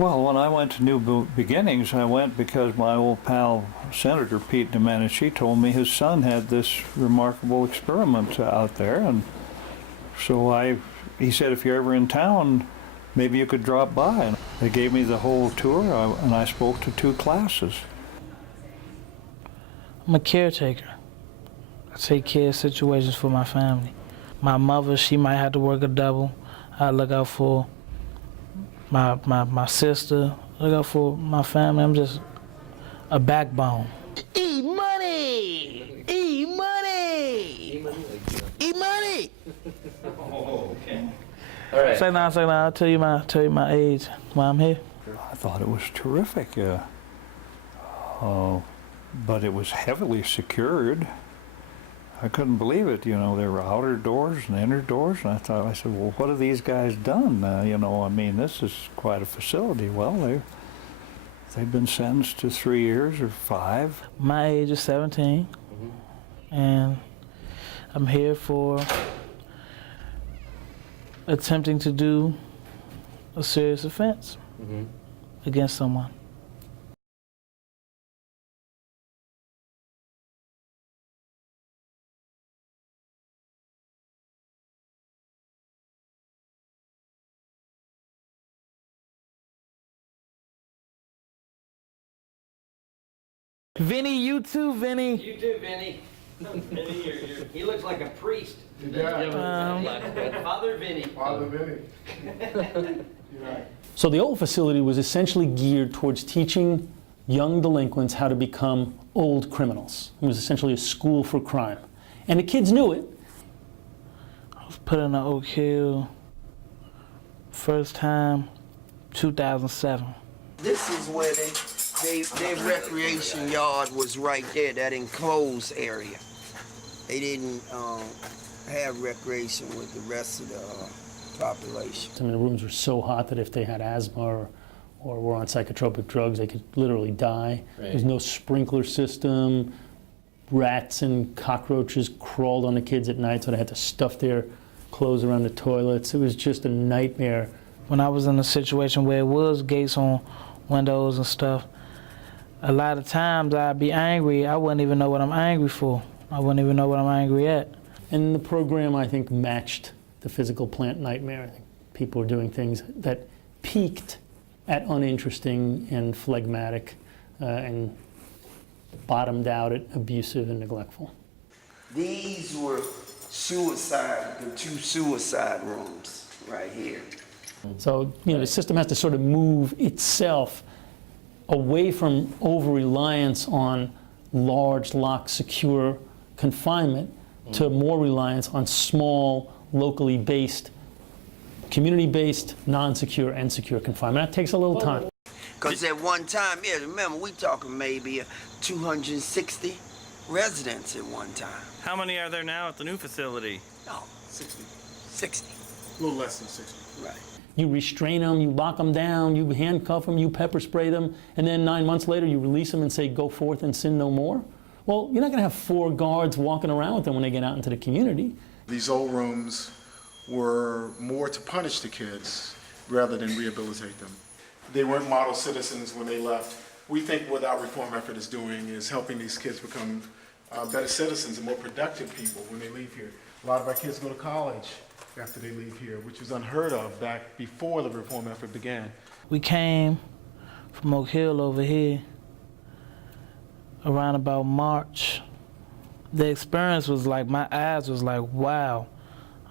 Well, when I went to New Beginnings, I went because my old pal, Senator Pete Domenici, told me his son had this remarkable experiment out there, and so he said, if you're ever in town, maybe you could drop by. And they gave me the whole tour, and I spoke to 2 classes. I'm a caretaker. I take care of situations for my family. My mother, she might have to work a double. I look out for my sister, look out for my family. I'm just a backbone. E-money! E-money! E-money! Oh, okay. All right. Say now, I'll tell you my age while I'm here. I thought it was terrific, but it was heavily secured. I couldn't believe it, you know, there were outer doors and inner doors, and I said, well, what have these guys done? You know, I mean, this is quite a facility. Well, they've been sentenced to 3 years or 5. My age is 17, and I'm here for attempting to do a serious offense against someone. Vinny, you too, Vinny. You too, Vinny. Vinny, he looks like a priest. Father Vinny. Father Vinny. So the old facility was essentially geared towards teaching young delinquents how to become old criminals. It was essentially a school for crime. And the kids knew it. I was put in the Oak Hill first time, 2007. This is where their recreation yard was right there, that enclosed area. They didn't have recreation with the rest of the population. I mean, the rooms were so hot that if they had asthma or were on psychotropic drugs, they could literally die. Right. There's no sprinkler system. Rats and cockroaches crawled on the kids at night, so they had to stuff their clothes around the toilets. It was just a nightmare. When I was in a situation where it was gates on windows and stuff, a lot of times I'd be angry. I wouldn't even know what I'm angry for. I wouldn't even know what I'm angry at. And the program, I think, matched the physical plant nightmare. I think people were doing things that peaked at uninteresting and phlegmatic and bottomed out at abusive and neglectful. These were the 2 suicide rooms right here. So, you know, the system has to sort of move itself away from over-reliance on large, locked, secure confinement to more reliance on small, locally based, community-based, non-secure and secure confinement. That takes a little time. Because at one time, yeah, remember, we talking maybe 260 residents at one time. How many are there now at the new facility? No, 60. 60. A little less than 60. Right. You restrain them, you lock them down, you handcuff them, you pepper spray them, and then 9 months later you release them and say, go forth and sin no more? Well, you're not going to have 4 guards walking around with them when they get out into the community. These old rooms were more to punish the kids rather than rehabilitate them. They weren't model citizens when they left. We think what our reform effort is doing is helping these kids become better citizens and more productive people when they leave here. A lot of our kids go to college after they leave here, which was unheard of back before the reform effort began. We came from Oak Hill over here around about March. The experience was like, my eyes was like, wow.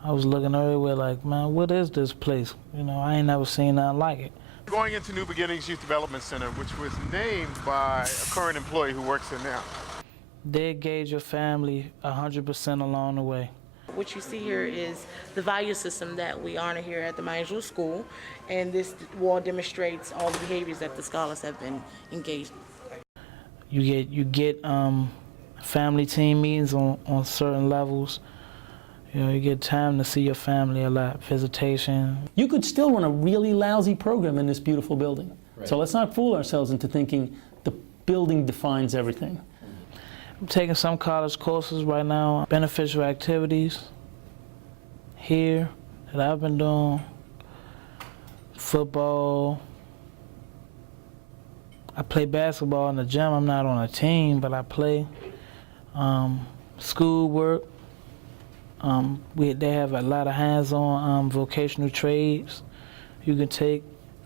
I was looking everywhere like, man, what is this place? You know, I ain't never seen nothing like it. Going into New Beginnings Youth Development Center, which was named by a current employee who works there now. They engage your family 100% along the way. What you see here is the value system that we honor here at the Mines School, and this wall demonstrates all the behaviors that the scholars have been engaged in. You get family team meetings on certain levels. You know, you get time to see your family a lot, visitation. You could still run a really lousy program in this beautiful building. Right. So let's not fool ourselves into thinking the building defines everything. I'm taking some college courses right now, beneficial activities here that I've been doing, football, I play basketball in the gym. I'm not on a team, but I play. Schoolwork. They have a lot of hands-on vocational trades you can take,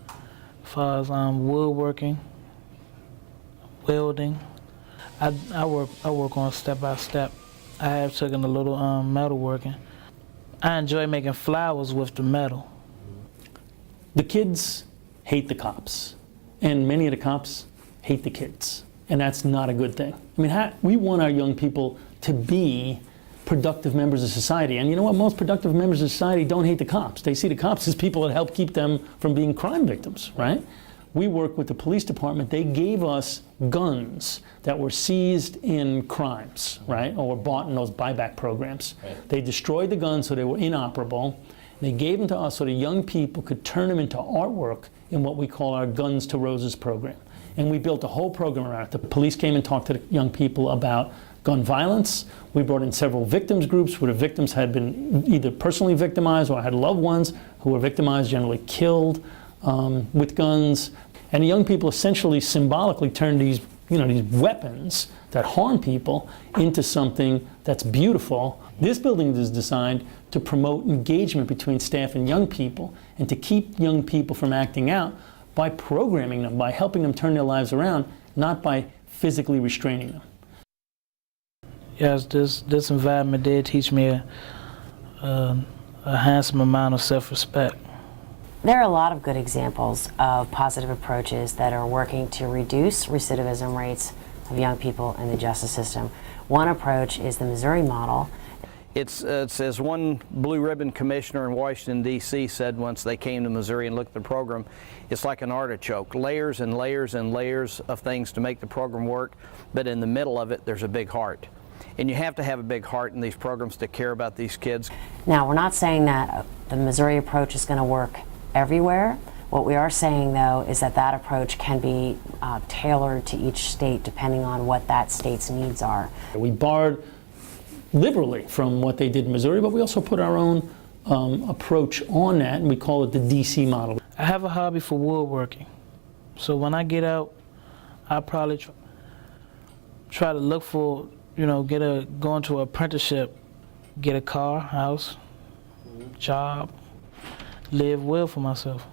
as far as woodworking, welding. I work on step by step. I have taken a little metalworking. I enjoy making flowers with the metal. The kids hate the cops, and many of the cops hate the kids, and that's not a good thing. I mean, we want our young people to be productive members of society, and you know what? Most productive members of society don't hate the cops. They see the cops as people that help keep them from being crime victims, right? We work with the police department. They gave us guns that were seized in crimes, right, or bought in those buyback programs. Right. They destroyed the guns so they were inoperable. They gave them to us so the young people could turn them into artwork in what we call our Guns to Roses program. And we built a whole program around it. The police came and talked to the young people about gun violence. We brought in several victims groups where the victims had been either personally victimized or had loved ones who were victimized, generally killed with guns. And the young people essentially symbolically turned these weapons that harm people into something that's beautiful. This building is designed to promote engagement between staff and young people, and to keep young people from acting out by programming them, by helping them turn their lives around, not by physically restraining them. Yes, this environment did teach me a handsome amount of self-respect. There are a lot of good examples of positive approaches that are working to reduce recidivism rates of young people in the justice system. One approach is the Missouri model. It's as one blue ribbon commissioner in Washington, D.C. said once they came to Missouri and looked at the program, it's like an artichoke, layers and layers and layers of things to make the program work, but in the middle of it, there's a big heart. And you have to have a big heart in these programs to care about these kids. Now, we're not saying that the Missouri approach is going to work everywhere. What we are saying, though, is that that approach can be tailored to each state depending on what that state's needs are. We borrowed liberally from what they did in Missouri, but we also put our own approach on that, and we call it the DC model. I have a hobby for woodworking. So when I get out, I probably try to look for, go into an apprenticeship, get a car, house, job, live well for myself.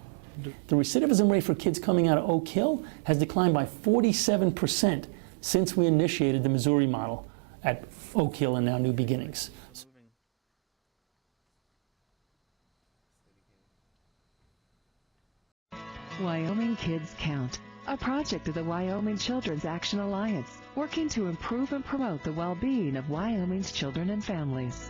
The recidivism rate for kids coming out of Oak Hill has declined by 47% since we initiated the Missouri model at Oak Hill and now New Beginnings. Wyoming Kids Count, a project of the Wyoming Children's Action Alliance, working to improve and promote the well-being of Wyoming's children and families.